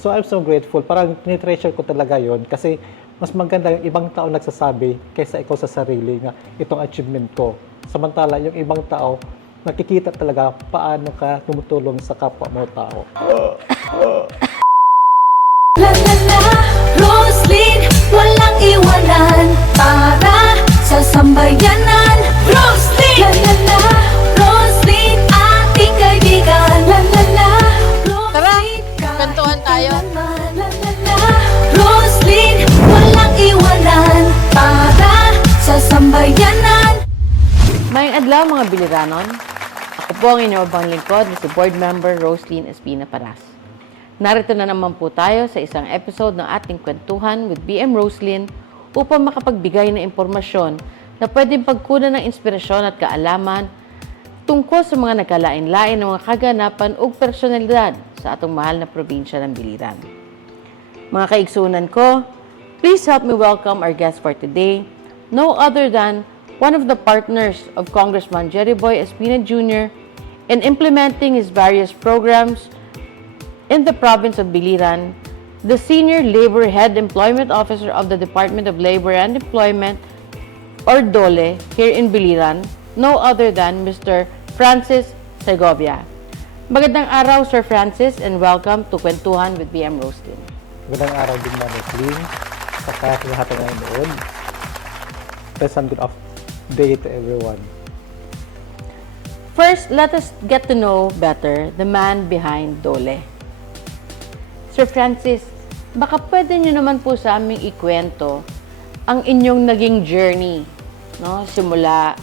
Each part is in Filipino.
So I'm so grateful. Parang tinitreasure ko talaga yon kasi mas maganda yung ibang tao nagsasabi kaysa ikaw sa sarili nga itong achievement ko. Samantala, yung ibang tao, nakikita talaga paano ka tumutulong sa kapwa mo tao. La la la, Roslyn, walang iwanan para sa sambayanan. Roslyn, la la la, Roslyn, ating kaibigan. La la la, Tara, Roslyn, kwentuhan tayo. La la la, Roslyn, walang iwanan para sa sambayanan. Mayang adlaw mga biliranon. Ako po ang inyong bang lingkod na si Board Member Roslyn Espina Paras. Narito na naman po tayo sa isang episode ng ating kwentuhan with BM Roslyn upang makapagbigay ng impormasyon na pwedeng pagkunan ng inspirasyon at kaalaman tungkol sa mga nagkalain-lain ng mga kaganapan o personalidad sa atong mahal na probinsya ng Biliran. Mga kaigsunan ko, please help me welcome our guest for today, no other than one of the partners of Congressman Jerry Boy Espina Jr. in implementing his various programs in the province of Biliran, the Senior Labor Head Employment Officer of the Department of Labor and Employment, or DOLE, here in Biliran, no other than Mr. Francis Segovia. Magandang araw, Sir Francis, and welcome to Kwentuhan with BM Roslyn. Magandang araw din na Roslyn, sa kaya lahat ng nanonood. Pleasant good day to everyone. First, let us get to know better the man behind DOLE. Sir Francis, baka pwede nyo naman po sa aming ikwento ang inyong naging journey, no? Simula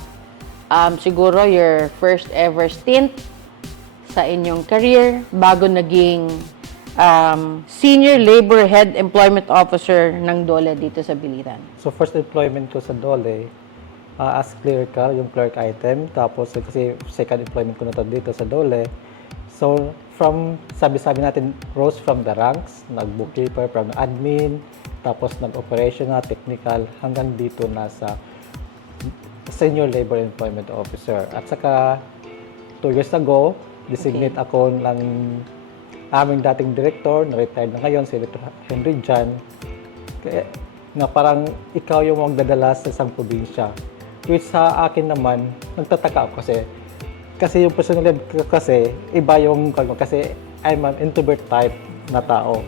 siguro your first ever stint sa inyong career bago naging Senior Labor Head Employment Officer ng DOLE dito sa Biliran. So first employment ko sa DOLE, as clerical, yung clerk item. Tapos kasi second employment ko na to dito sa DOLE. So from, sabi natin, rose from the ranks, nag-bookkeeper, from admin, tapos nag-operational, technical, hanggang dito na sa Senior Labor Employment Officer. At saka 2 years ago, designate ako ng aming dating director, na-retired na ngayon, si Dr. Henry Jan, kaya, na parang ikaw yung magdadala sa isang probinsya. Which sa akin naman, nagtataka ako kasi yung personalidad ko kasi, iba yung kasi I'm an introvert type na tao.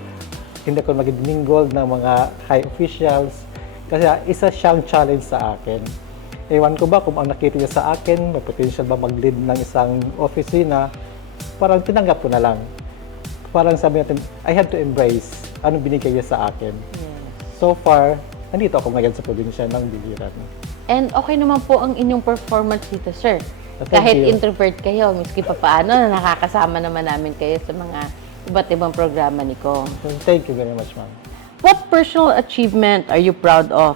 Hindi ako mag-mingle ng mga high officials kasi isa siyang challenge sa akin. Ewan ko ba kung ang nakita niya sa akin, may potential ba mag-lead ng isang opisina, parang tinanggap ko na lang. Parang sabi natin, I had to embrace anong binigay niya sa akin. So far, nandito ako ngayon sa probinsya ng Biliran. And okay naman po ang inyong performance dito, sir. Thank Kahit you. introvert kayo, miski pa paano, nakakasama naman namin kayo sa mga iba't ibang programa ni Kong. Thank you very much, ma'am. What personal achievement are you proud of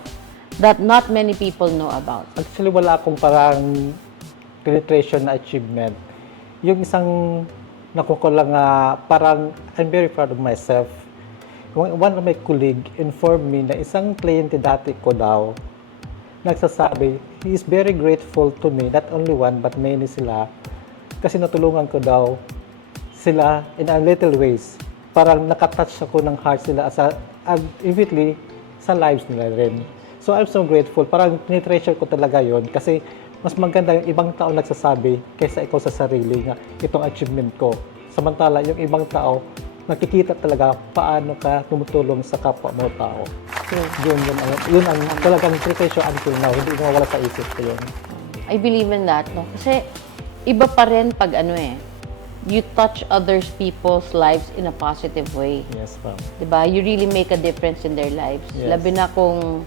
that not many people know about? Actually, wala akong parang penetration na achievement. Yung isang nakuha lang parang I'm very proud of myself. One of my colleague informed me na isang kliyente dati ko daw nagsasabi, he is very grateful to me, not only one but many sila, kasi natulungan ko daw sila in a little ways. Parang nakatouch ako ng heart sila vividly sa lives nila rin. So I'm so grateful. Parang tinitreasure ko talaga yon kasi mas maganda yung ibang tao nagsasabi kaysa ikaw sa sarili nga itong achievement ko. Samantala, yung ibang tao, nakikita talaga paano ka tumutulong sa kapwa mo tao. Yun ang talagang treasure until now. Hindi mawala sa isip ko yun. I believe in that, no? Kasi iba pa rin pag you touch others people's lives in a positive way. Yes, ma'am. Diba? You really make a difference in their lives. Yes. Labi na kung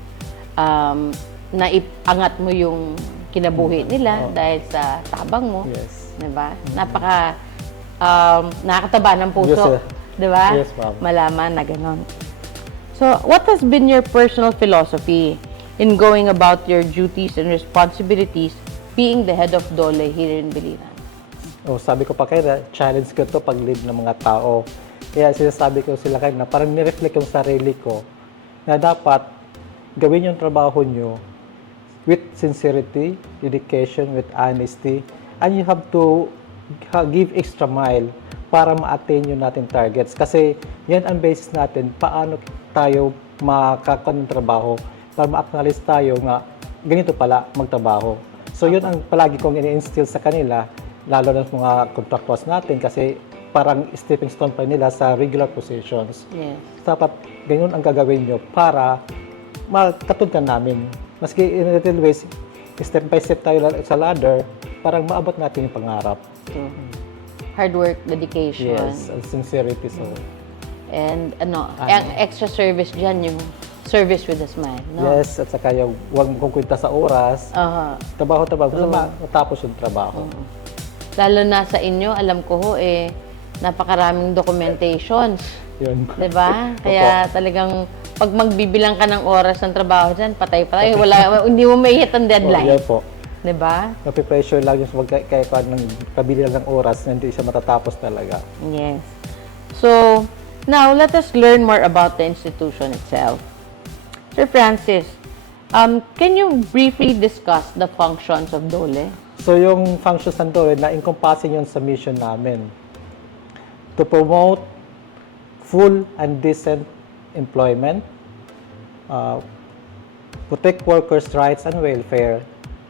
naipangat mo yung kinabuhi nila dahil sa tabang mo. Yes. Diba? Napaka nakakataba ng puso. Yes, sir. Diba? Yes, ma'am. Malaman na ganon. So, what has been your personal philosophy in going about your duties and responsibilities being the head of DOLE here in Biliran? Sabi ko pa kayo, challenge ko to pag-lead ng mga tao. Kaya sinasabi ko sila kayo na parang nireflect yung sarili ko na dapat gawin yung trabaho nyo with sincerity, dedication, with honesty, and you have to give extra mile para ma-attain yung natin targets. Kasi yan ang basis natin paano tayo makakakuha ng trabaho para ma-acknowledge tayo nga ganito pala magtrabaho. So yun ang palagi kong ini-instill sa kanila, lalo na sa mga contractors natin kasi parang stepping stone pa nila sa regular positions. Yes. Dapat ganyan ang gagawin nyo para makatulad namin. Maski in a little ways, step by step tayo sa ladder, parang maabot natin yung pangarap. True. Hard work, dedication. Yes, and sincerity. So, And ang extra service dyan, yung service with a smile. No? yes, at saka yung huwag mong kwenta sa oras, Aha. trabaho, matapos yung trabaho. Lalo na sa inyo, alam ko ho, napakaraming documentations. Yun. Diba? Kaya talagang pag magbibilang ka ng oras ng trabaho dyan, patay-patay. Hindi mo may hit ang deadline. Yan po. Diba? Napipressure lang yung kaya ng kabili lang ng oras na hindi siya matatapos talaga. Yes. So, now let us learn more about the institution itself. Sir Francis, can you briefly discuss the functions of DOLE? So yung functions ng DOLE na encompassing yun sa mission namin. To promote full and decent employment, protect workers' rights and welfare,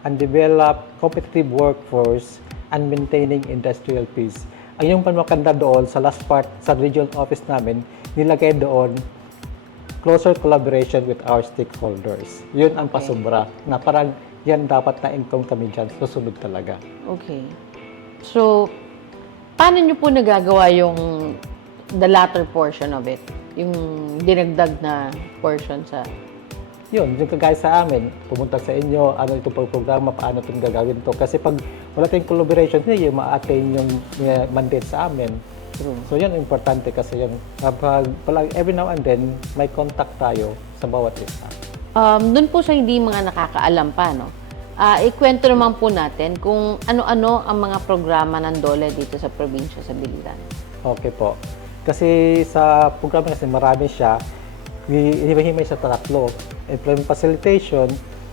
and develop competitive workforce and maintaining industrial peace. Ang yung pamakanda doon sa last part sa regional office namin, nilagay doon closer collaboration with our stakeholders. Yun ang pasubra na parang yan dapat na income kami dyan, susunod talaga. Okay. So, paano nyo po nagagawa yung the latter portion of it? Yung dinagdag na portion sa... Yun, yung kagaya sa amin, pumunta sa inyo, ano itong programa, paano itong gagawin to. Kasi pag wala tayong collaboration, hindi yung ma-attain yung mandate sa amin. True. So yun, importante kasi yung every now and then, may contact tayo sa bawat isa. Doon po sa hindi mga nakakaalam pa, no? Ikwento naman po natin kung ano-ano ang mga programa ng DOLE dito sa probinsya sa Biliran. Okay po. Kasi sa programa kasi marami siya, hinihimay sa tatlo. Employment facilitation,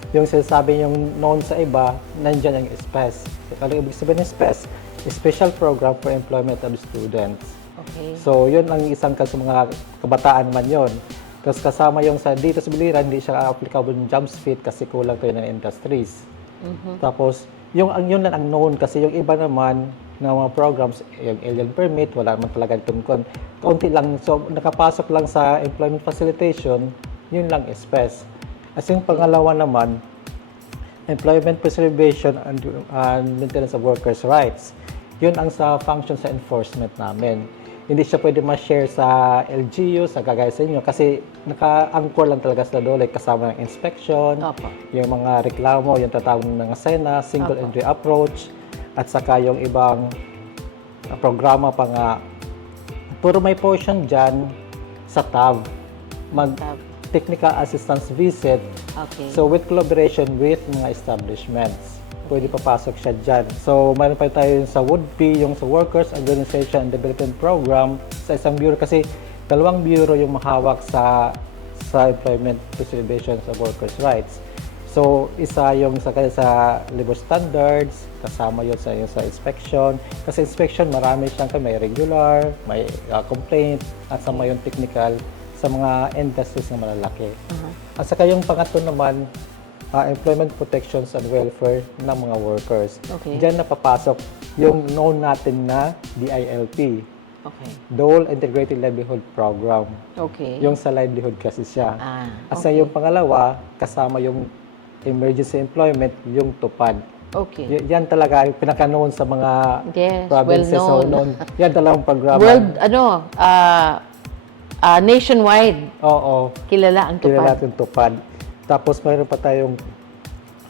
yung sinasabi yung known sa iba, nandyan yung SPES. Ano ibig sabihin ng SPES? Special Program for Employment of Students. Okay. So, yun ang isang sa mga kabataan naman yun. Tapos kasama yung dito sa Biliran, hindi siya applicable yung jobs fit kasi kulang tayo ng industries. Tapos, yun lang ang known kasi yung iba naman na mga programs, yung alien permit, wala naman talaga itong kaunti lang. So, nakapasok lang sa employment facilitation, yun lang SPES. As yung pangalawa naman, employment preservation and maintenance of workers' rights. Yun ang sa function sa enforcement namin. Hindi siya pwede ma-share sa LGU, sa kagaya sa inyo, kasi naka-anchor lang talaga sa DOLE kasama ng inspection, Opo. yung mga reklamo, yung tatawag ng mga SENA, single entry approach, at saka yung ibang programa pa nga. Puro may portion dyan sa TAV, technical assistance visit. Okay. So, with collaboration with mga establishments, pwede papasok siya dyan. So, mayroon pa tayo sa WOODP, yung sa Workers Organization and Development Program, sa isang bureau kasi dalawang bureau yung mahawak sa employment preservation sa workers' rights. So, isa yung sa labor standards, kasama yun sa inspection. Kasi inspection, marami siyang may regular, may complaint, at sama yung technical sa mga industries na malalaki. At saka yung pangatlo naman, employment protections and welfare ng mga workers. Okay. Diyan napapasok yung known natin na DILP, Okay. Dole Integrated Livelihood Program. Okay. Yung sa livelihood kasi siya. At okay. yung pangalawa, kasama yung emergency employment, yung TUPAD. Okay. Yan talaga yung pinaka-known sa mga Yes, provinces. well-known. So, yan talagang programa. Nationwide, Oo. kilala ang Kilala tupad. natin TUPAD. Tapos mayroon pa tayong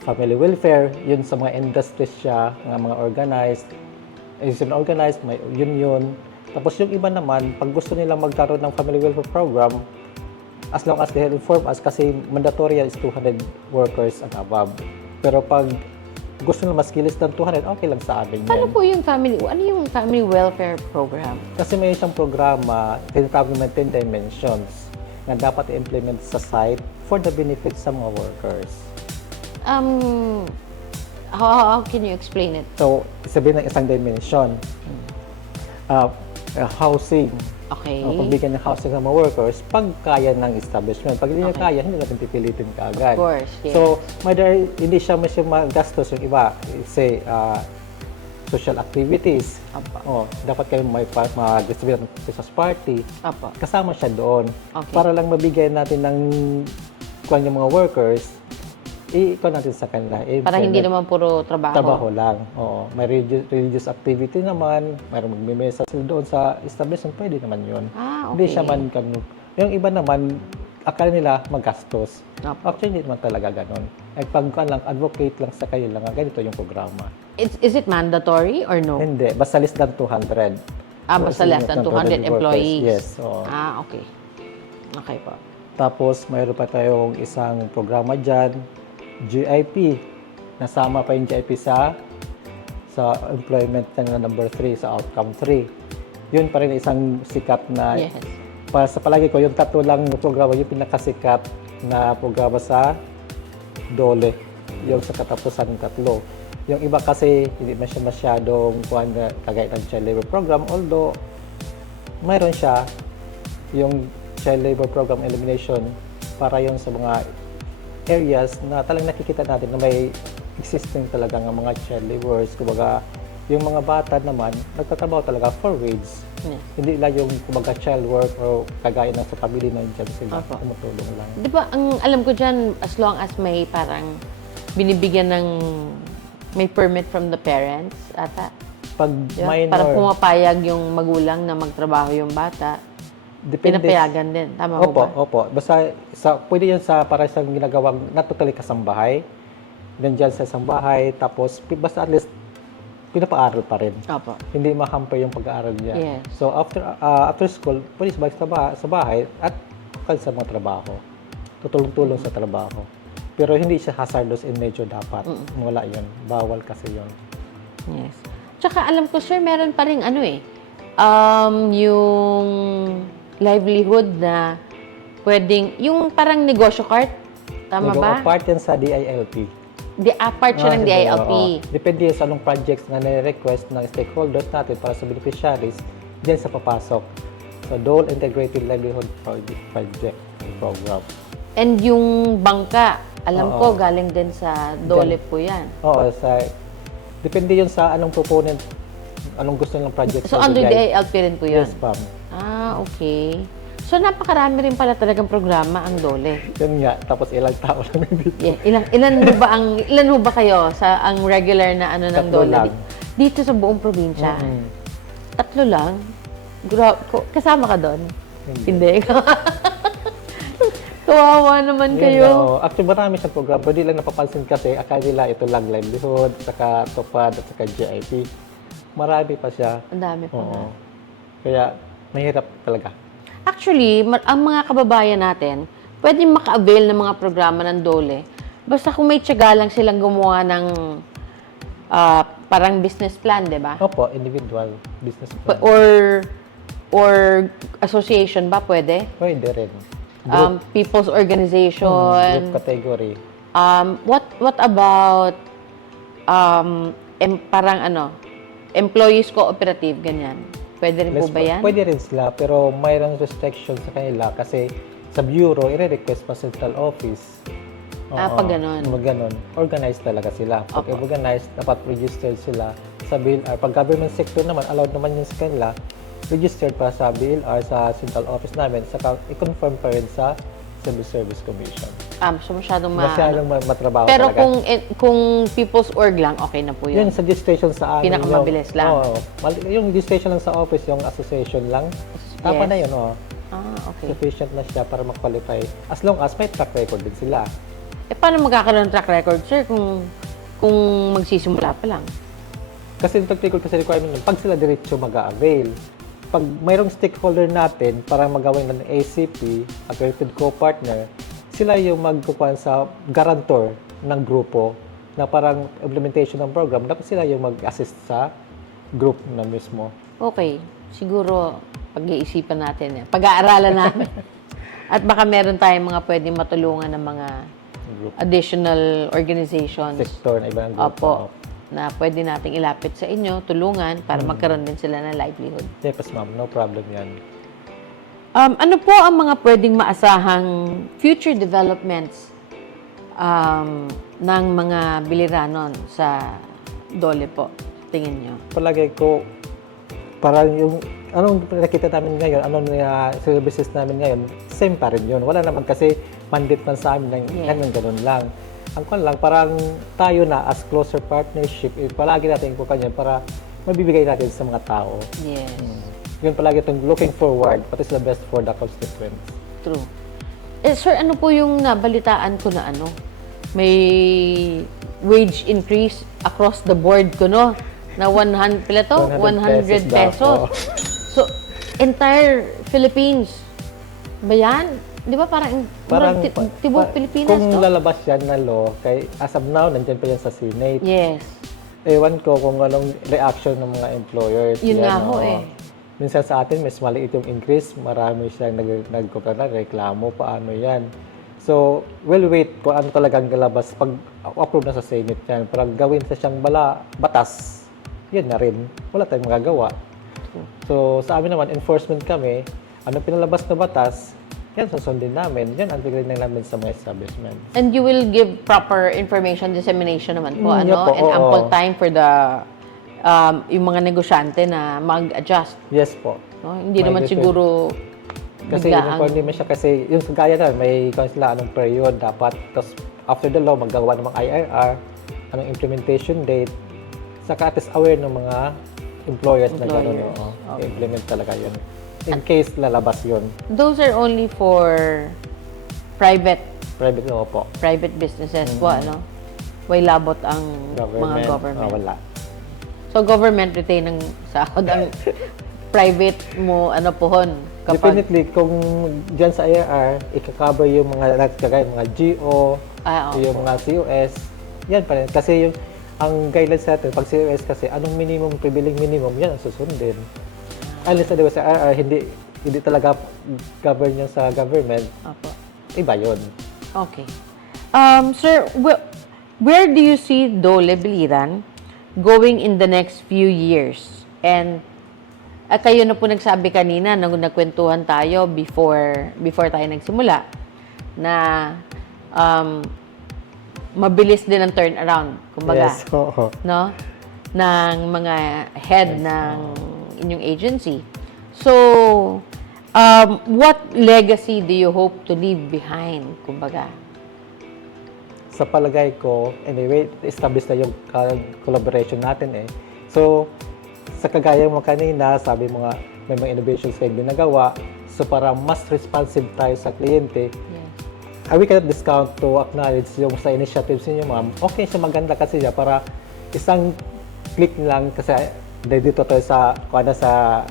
family welfare, yun sa mga industries siya, mga organized. Organized, may union. Tapos yung iba naman, pag gusto nilang magkaroon ng family welfare program, as long as they inform us, kasi mandatory yan is 200 workers and above. Pero pag gusto nila mas kilis ng 200, okay lang sa amin Ano yan. po yung family welfare program? Kasi may isang programa, tinatawag naman 10 dimensions, na dapat i-implement sa site for the benefit sa mga workers. How can you explain it? So, sabihin ng isang dimension. housing. Okay. Pagbigyan ng housing ng mga workers, pag kaya ng establishment. Pag hindi niya kaya, hindi natin pipilitin kaagad. Of course, yes. So, hindi siya magastos yung iba. Say, social activities. Apo. Dapat kayo mag-distribute ng Christmas party. Apo. Kasama siya doon. Okay. Para lang mabigyan natin ng yung mga workers, ikaw natin sa kanila. Para hindi naman puro trabaho. Trabaho lang. Oo. May religious activity naman, mayroong magmimesa sila doon sa establishment, pwede naman yun. Okay. Hindi siya man yung iba naman, akala nila magastos. Apo. Actually, hindi naman talaga ganun. Ay pag lang, advocate lang sa kayo lang, ganito yung programa. Is it mandatory or no? Hindi, basta less than 200. Basta less than 200 employees. Yes. Oo. Okay. Okay po. Tapos, mayroon pa tayong isang programa dyan, GIP. Nasama pa yung GIP sa employment na number 3, sa outcome 3. Yun pa rin isang sikat na, Yes. sa palagi ko, yung tatlo lang na programa, yung pinakasikat na programa sa DOLE. Yung sa katapusan ng tatlo. Yung iba kasi, hindi man siya masyadong kagaya ng child labor program, although, mayroon siya yung child labor program elimination para yun sa mga areas na talagang nakikita natin na may existing talaga ng mga child laborers. Kumbaga, yung mga bata naman, nagtatrabaho talaga for wage. Yes. Hindi lang yung kumbaga child work o kagaya ng sa pamilya na dyan sila, Opo. tumutulong lang. Di ba, ang alam ko dyan, as long as may parang binibigyan ng may permit from the parents, ata. Pag Diba? minor, Parang pumapayag yung magulang na magtrabaho yung bata, pinapayagan din. Tama mo Opo, ba? opo. Basta, pwede yan sa para sa ginagawang not totally kasambahay. Nandyan sa isang bahay, tapos basta at least pinapaaral pa rin. Opo. Hindi ma-hamper yung pag-aaral niya. Yes. So, after school, pwede sabay sa bahay at kung sa mga trabaho. Tutulong-tulong sa trabaho. Pero hindi siya hazardous in nature dapat. Wala yun. Bawal kasi yun. Yes. Tsaka alam ko, sir, meron pa rin yung livelihood na pwedeng, yung parang negosyo cart. Tama ba? Part yan sa DILP. Part siya ng DILP. Depende sa anong projects na nire-request ng stakeholders natin para sa beneficiaries, diyan sa papasok. So, Dole Integrated Livelihood Project Program. And yung bangka, alam ko, Oo. galing din sa DOLE po yan. Oo, depende yun sa anong proponent, anong gusto ng project. So, na under ibigay. DILP rin po yun? Yes, ma'am. Okay. So, napakarami rin pala talagang programa ang DOLE. Yun nga, tapos ilang tao lang dito. Yeah. Ilan ho ba kayo sa ang regular na ano ng Tatlo DOLE? lang. Dito sa buong probinsya? Mm. Tatlo lang? Kasama ka doon? Hindi. Kawawa naman kayo. Actually, marami siyang program. Pwede lang napapansin kasi akala nila ito lang livelihood, saka tupad, at saka GIP. Marami pa siya. Ang dami pa nga. Oo. Kaya, mahirap talaga. Actually, ang mga kababayan natin, pwede maka-avail ng mga programa ng DOLE. Basta kung may tiyaga lang silang gumawa ng parang business plan, di ba? Opo, individual business plan. Or association ba, pwede? Pwede rin. People's organization. Group category. What about parang employees cooperative, ganyan? Pwede rin po ba yan? Pwede rin sila, pero mayroong restriction sa kanila kasi sa bureau, i-request pa central office. Pag ganon. Pag ganon, organized talaga sila. Pag Opo. organized, dapat registered sila sa BILR. Pag government sector naman, allowed naman yun sa kanila, registered pa sa BILR, sa central office namin, saka i-confirm pa rin sa Civil Service Commission. So masyadong matrabaho Pero talaga. kung People's Org lang, okay na po yun. Yung sa registration sa amin. Pinakamabilis lang. Oo. Yung registration lang sa office, yung association lang. Tapa Yes. na yun, Okay. Sufficient na siya para mag-qualify. As long as may track record din sila. Paano magkakaroon ng track record, sir, kung magsisimula pa lang? Kasi yung track record kasi requirement pag sila diretso mag-avail. Pag mayroong stakeholder natin para magawin ng ACP, accredited co-partner, sila yung magkukuhan sa guarantor ng grupo na parang implementation ng program, dapat sila yung mag-assist sa group na mismo. Okay. Siguro, pag-iisipan natin yan. Pag-aaralan namin. At baka meron tayong mga pwedeng matulungan ng mga Group. additional organizations. Sector na ibang grupo. Opo. na pwede nating ilapit sa inyo, tulungan, para magkaroon din sila ng livelihood. Yes, ma'am. No problem yan. Ano po ang mga pwedeng maasahang future developments ng mga biliranon sa Dole po, tingin nyo? Palagay ko, parang yung, anong nakita namin ngayon, anong services namin ngayon, same pa rin yun. Wala naman kasi mandate man sa amin ng ganun lang. Ang kwan lang, parang tayo na as closer partnership, palagi natin ko kanya para mabibigay natin sa mga tao. Yes. Yun palagi itong looking forward, what is the best for the constituents. True. Sir, ano po yung nabalitaan ko na may wage increase across the board ko, no? Na 100 100 pesos. So, entire Philippines. Ba yan? Di ba parang tibok Pilipinas, kung no? lalabas yan na law, kay as of now, nandyan pa yan sa Senate. Yes. Ewan ko kung anong reaction ng mga employers. Yun yan, nga ho oo. eh. Minsan sa atin, mas maliit yung increase. Marami siyang reklamo, paano yan. So, we'll wait kung ano talagang lalabas pag approve na sa Senate yan. Parang gawin sa siyang batas, yan na rin. Wala tayong magagawa. So, sa amin naman, enforcement kami, ano pinalabas na batas, yan, susundin namin. Yan, ang bigay na namin sa mga establishment. And you will give proper information dissemination naman po, Yeah po, and oo. ample time for the yung mga negosyante na mag-adjust. Yes po. No? Hindi May naman detail. siguro Kasi uniform naman siya kasi yung gaya na may sila anong period dapat tapos after the law maggawa ng mga IRR, anong implementation date, saka at least aware ng mga employers. Na gano'n. Okay. Implement talaga yun. In case lalabas yun. Those are only for private Po. businesses po, Way labot ang mga government. Wala. So, government retain ng sahod. Ang private mo, pohon. Definitely, kung dyan sa IRR, ika-cover yung mga kagaya mga GO, yung mga COS, yan pa rin. Kasi yung ang guidelines natin, pag COS kasi, anong minimum, prevailing minimum, yan ang susundin. Unless sa IRR, hindi talaga govern yan sa government, Opo. iba yun. Okay. Sir, where do you see Dole Biliran going in the next few years? And kayo na po nagsabi kanina nung nagkwentuhan tayo before tayo nagsimula na mabilis din ang turnaround, kumbaga. Yes, oo. No? Ng mga head ng inyong agency. So, what legacy do you hope to leave behind, kumbaga? Sa palagay ko, anyway, establish na yung collaboration natin eh. So, sa kagaya mo kanina, sabi mo nga, may mga innovations kayo ginagawa. So, para mas responsive tayo sa kliyente, Yes. we cannot discount to acknowledge yung sa initiatives niyo, ma'am. Okay siya, maganda kasi siya para isang click lang kasi dito tayo sa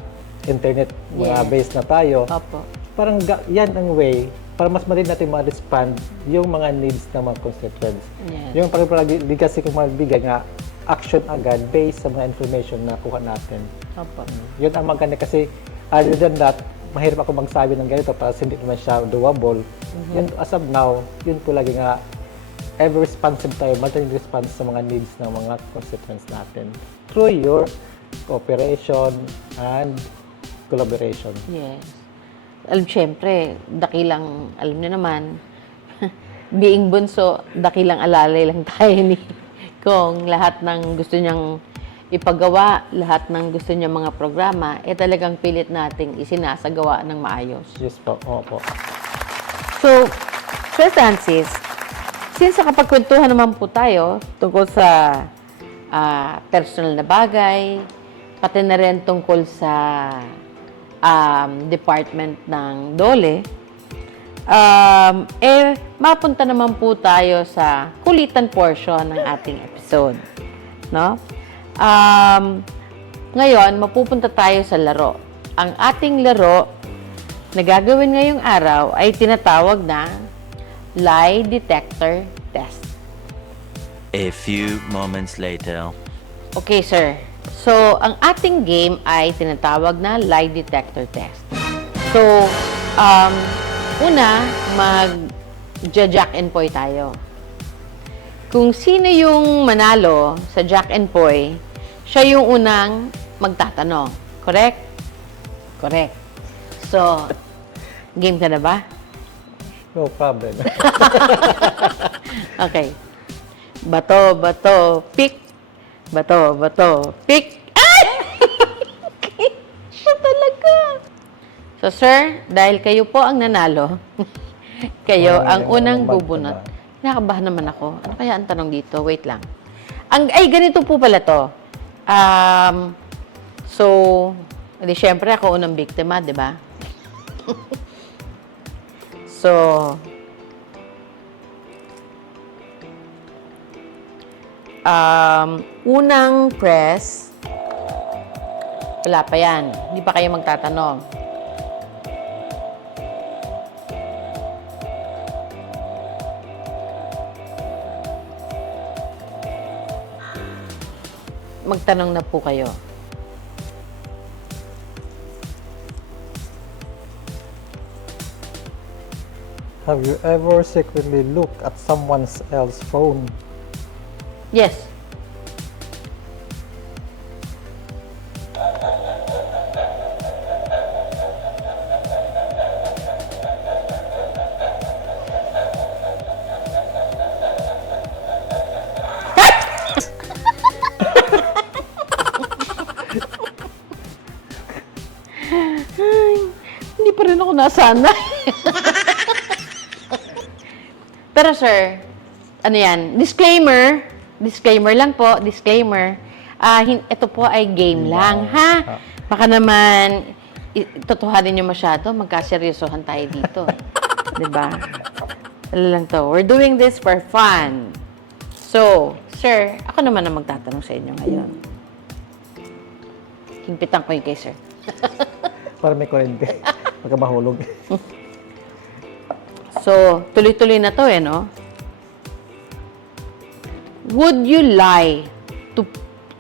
internet, mga Yes. base na tayo. Opo. Parang yan ang way para mas madali natin ma-respond yung mga needs ng mga constituents. Yes. Yung parang kasi kung magbigay nga action agad based sa mga information na kuha natin. Opo. Yun ang maganda kasi other than that, mahirap ako magsabi ng ganito para hindi naman siya doable. Yan, as of now, yun po lagi nga ever responsive tayo, madaling response sa mga needs ng mga constituents natin through your cooperation and collaboration. Yes. Siyempre, dakilang, alam niyo naman, being bunso, dakilang alalay lang tayo ni kung lahat ng gusto niyang ipagawa, lahat ng gusto niyang mga programa, talagang pilit nating isinasagawa ng maayos. Yes po, opo. So, Sir Francis, since nakapagkwentuhan naman po tayo tungkol sa personal na bagay, pati na rin tungkol sa department ng Dole, mapunta naman po tayo sa kulitan portion ng ating episode. No? Ngayon, mapupunta tayo sa laro. Ang ating laro na gagawin ngayong araw ay tinatawag na lie detector test. A few moments later. Okay, sir. So, ang ating game ay tinatawag na lie detector test. So, una, mag-jack and poy tayo. Kung sino yung manalo sa Jack and Poy, siya yung unang magtatanong. Correct? Correct. So, game ka na ba? No problem. Okay. Bato, bato, pick. Bato, bato, pick. Ay! Siya talaga. So, sir, dahil kayo po ang nanalo, kayo ang unang bubunot. Nakakabahan naman ako. Ano kaya ang tanong dito? Wait lang. Ganito po pala to. So, hindi, syempre ako unang biktima, di ba? So, unang press, wala pa yan. Hindi pa kayo magtatanong. Magtanong na po kayo. Have you ever secretly looked at someone else's phone? Yes. Ay, hindi pa rin ako nasanay. Pero sir, ano yan? Disclaimer lang po, disclaimer. Ito po ay game lang, ha? Baka naman, totohanin nyo masyado, magkaseryosohan tayo dito. Diba? Ano lang to, we're doing this for fun. So, sir, ako naman ang magtatanong sa inyo ngayon. Hingpitan ko yung kay sir. Para may kurente. Pagka mahulog. So, tuloy-tuloy na to no? Would you lie to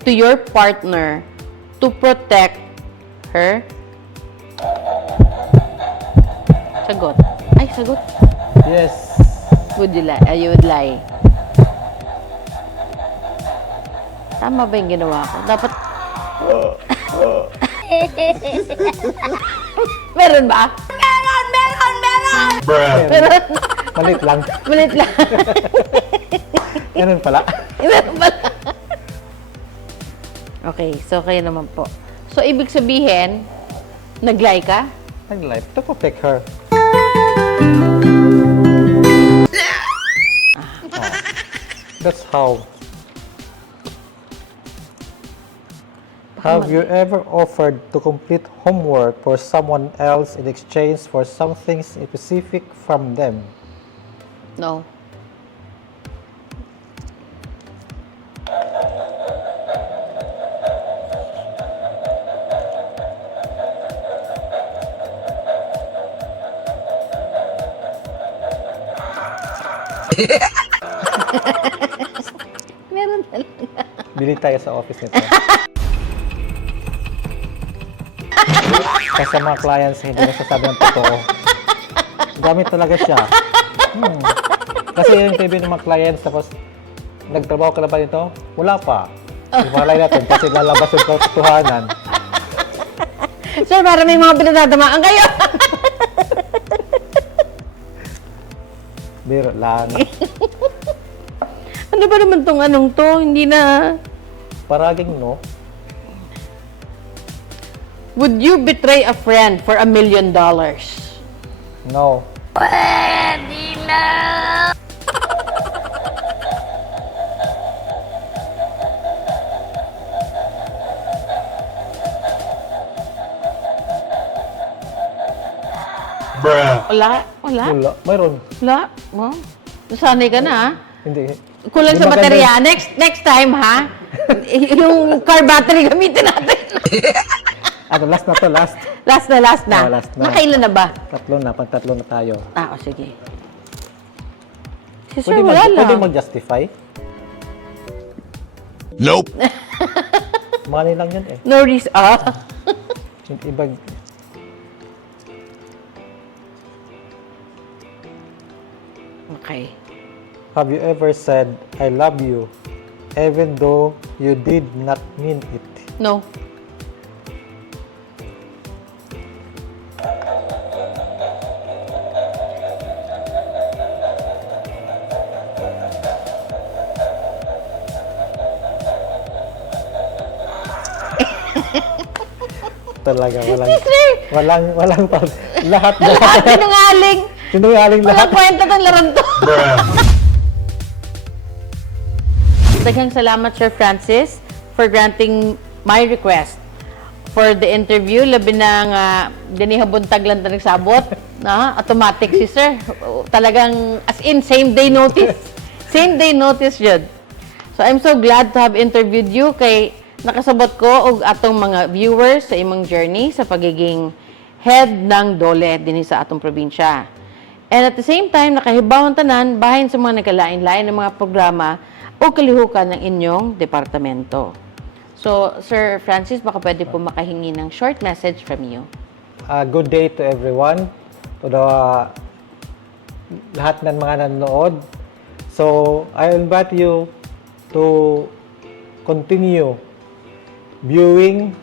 your partner to protect her? Sagot. Ay, sagot. Yes. Would you lie? You would lie. Tama ba yung ginawa ko? Dapat... Meron ba? Meron! Malit lang. Malit lang. Ganun pala. Meron pala. Okay, so kayo naman po. So, ibig sabihin, nag-lie ka? Nag-live to protect her. That's how. Have you ever offered to complete homework for someone else in exchange for something specific from them? No. Meron talaga. Bili tayo sa office nito. Kasi mga clients, hindi nasasabi ng totoo. Gamit talaga siya. Kasi yung interview ng mga clients, tapos nagtrabaho ka na ba nito? Wala pa. Malay natin kasi lalabas yung katotohanan. Sir, para may mga pinatatamaan kayo. Biro lang. Ano ba naman tong anong to? Hindi na... Paraging no. Would you betray a friend for $1 million? No. Pwede na! Wala? Wala? Wala. Mayroon. Wala? Oh. Nasanay ka na, ha? Hindi. Kulang Di sa maganda- baterya. Next time, ha? Yung car battery gamitin natin. Ano, last na to, last. Last na. Oh, last na. Makailan na ba? Tatlo na, pang-tatlo na tayo. Sige. Si Sir, wala lang. Pwede mag-justify? Nope. Money lang yun eh. No reason. Yung ibang... Okay. have you ever said, I love you, even though you did not mean it? No. Talaga, Sir! walang, lahat, Lahat sinungaling! sinungaling lahat. Walang kwenta ng laran to. Daghang salamat, Sir Francis, for granting my request for the interview. Labi na nga, dinihabuntag lang na nagsabot. Automatic si Sir. Talagang, as in, same day notice. Same day notice yun. So, I'm so glad to have interviewed you kay nakasabot ko og atong mga viewers sa imong journey sa pagiging head ng DOLE dinhi sa atong probinsya. And at the same time, nakahibawon tanan bahin sa mga nagkalain-lain ng mga programa o kalihukan ng inyong departamento. So, Sir Francis, baka pwede po makahingi ng short message from you. Good day to everyone, to the lahat ng mga nanonood. So, I invite you to continue viewing,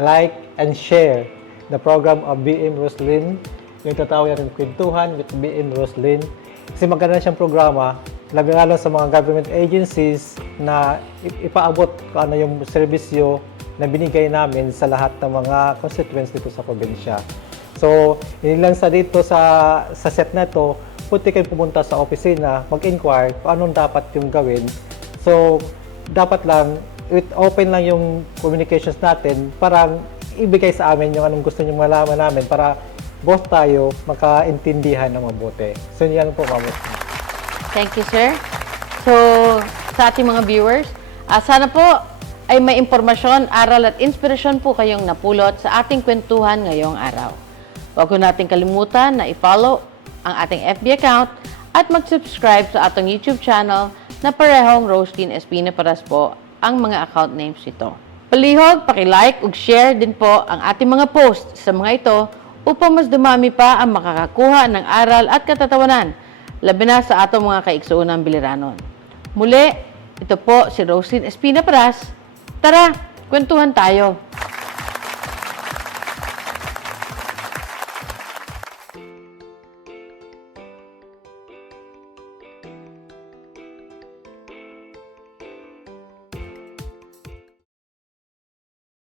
like, and share the program of BM Roslyn, yung tatawag natin Kwentuhan with BM Roslyn. Kasi maganda siyang programa, lalo sa mga government agencies na ipaabot kung ano yung serbisyo na binigay namin sa lahat ng mga constituents dito sa probinsya. So, hindi lang sa dito sa set na to, pwede kayo pumunta sa opisina, mag-inquire kung anong dapat yung gawin. So, dapat lang, open lang yung communications natin para ibigay sa amin yung anong gusto nyo malaman namin para both tayo makaintindihan ng mabuti. So, yan po, ma'am. Thank you, sir. So, sa ating mga viewers, sana po ay may impormasyon, aral at inspirasyon po kayong napulot sa ating kwentuhan ngayong araw. Huwag ko natin kalimutan na i-follow ang ating FB account at mag-subscribe sa atong YouTube channel na parehong Roslyn Espina Paras po ang mga account names ito. Palihog, paki-like ug share din po ang ating mga post sa mga ito upang mas dumami pa ang makakakuha ng aral at katatawanan, labi na sa atong mga kaigsuunang biliranon. Muli, ito po si Roslyn Espina Paras. Tara, kwentuhan tayo!